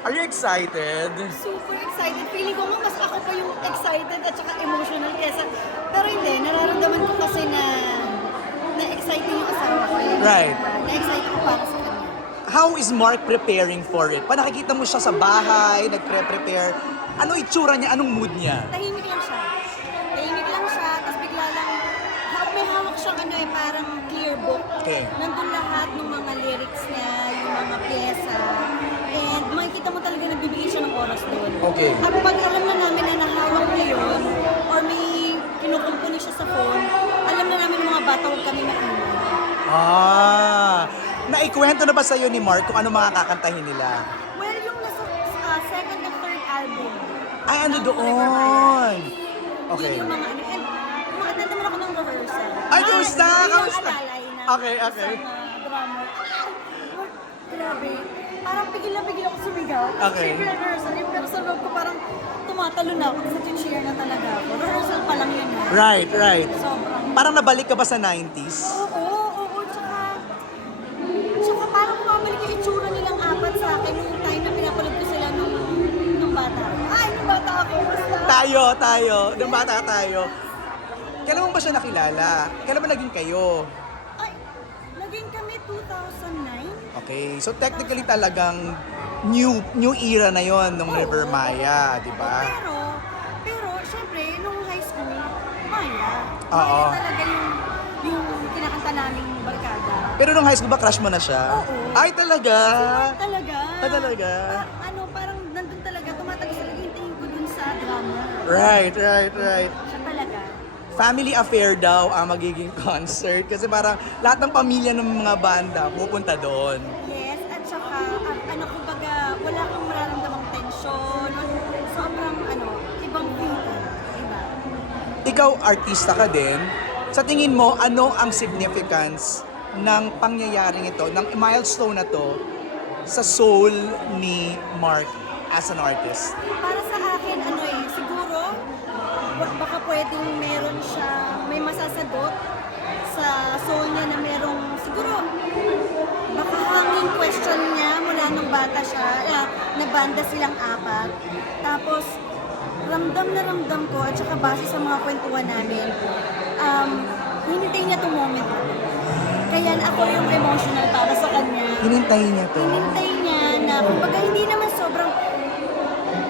Are you excited? Super excited. Feeling ko nga mas ako pa yung excited at saka emotional kesa. Pero hindi, nararamdaman ko kasi na na-exciting yung asawa ko. Yun. Right. Na-excited ko para sa kanya. How is Mark preparing for it? Pa nakikita mo siya sa bahay, nagpre-prepare. Ano itsura niya? Anong mood niya? Tahimik lang siya. Tahimik lang siya, tapos bigla lang, may hawak siyang ano eh, parang clear book. Okay. Nandun oras doon. Okay. At pag alam na namin na nahawak niya yun, or may kinukumpuni siya sa phone, alam na namin mga bata huwag kami maingay. Ah, naikwento na ba sa'yo ni Mark kung ano mga kakantahin nila? Well, yung nasa ah, second and third album, Ay, ano ng doon? Okay. Yun yung mga ano. And umattend naman ako ng rehearsal. Ay, kamusta? yung Kamusta? na Okay, okay. isang, ah, drummer. Lord, Grabe. Parang pigil na pigil ako sumigaw. Okay. Siyempre, rehearsal yun. Pero sa loob ko parang tumatalo na ako kasi chin-cheer na talaga ako. Rehearsal pa lang yun. eh. Right, right. Sobrang. Parang nabalik ka ba sa 90s? Oo, oo, oo. Tsaka, tsaka parang bumabalik yung itsura nilang apat sa akin nung time na pinapanood ko sila nung, nung bata. Ay, nung bata ako. Basta. Tayo, tayo. Nung bata tayo. Kailan mo ba siya nakilala? Kailan ba naging kayo? Naging kami 2009. Okay, so technically talagang new new era na yon nung River Maya, di ba? Pero, pero, syempre, nung high school, Maya. Oo. Maya talaga yung, yung kinakanta naming barkada. Pero nung high school ba crush mo na siya? Oo. Ay talaga. Talaga. Ah, talaga? Parang, ano, parang nandun talaga, tumatagos talaga yung tingin ko dun sa drama. Right, right, right. Family affair daw ang magiging concert kasi parang lahat ng pamilya ng mga banda pupunta doon. Yes, at saka, ah, ano, kumbaga, wala kang mararamdamang tension. Sobrang, ano, ibang feeling. Iba. Ikaw artista ka din. Sa tingin mo, ano ang significance ng pangyayaring ito, ng milestone na to sa soul ni Mark as an artist? Para sa akin, ano eh, siguro, baka pwedeng meron siya, may masasagot sa soul niya na merong, siguro, baka hanging question niya mula nung bata siya, uh, nabanda silang apat. Tapos, ramdam na ramdam ko, at saka base sa mga kwentuhan namin, um, hinintay niya itong moment. Kaya ako yung emotional para sa kanya Hinintay niya to. hinintay niya na kumbaga hindi naman sobrang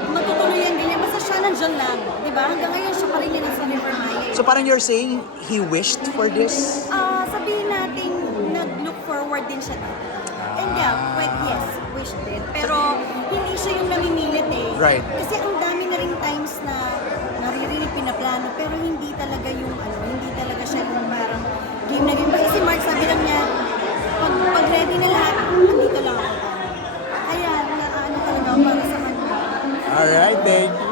matutuloy yan ganyan. Basta siya nandyan lang. Di ba? Hanggang ngayon pa rin yan sa River Maya. So parang you're saying he wished for this? Ah, sabihin natin nag-look forward din siya dito. And yeah, well, yes, wish din. Pero hindi siya yung namimilit eh. Right. Kasi ang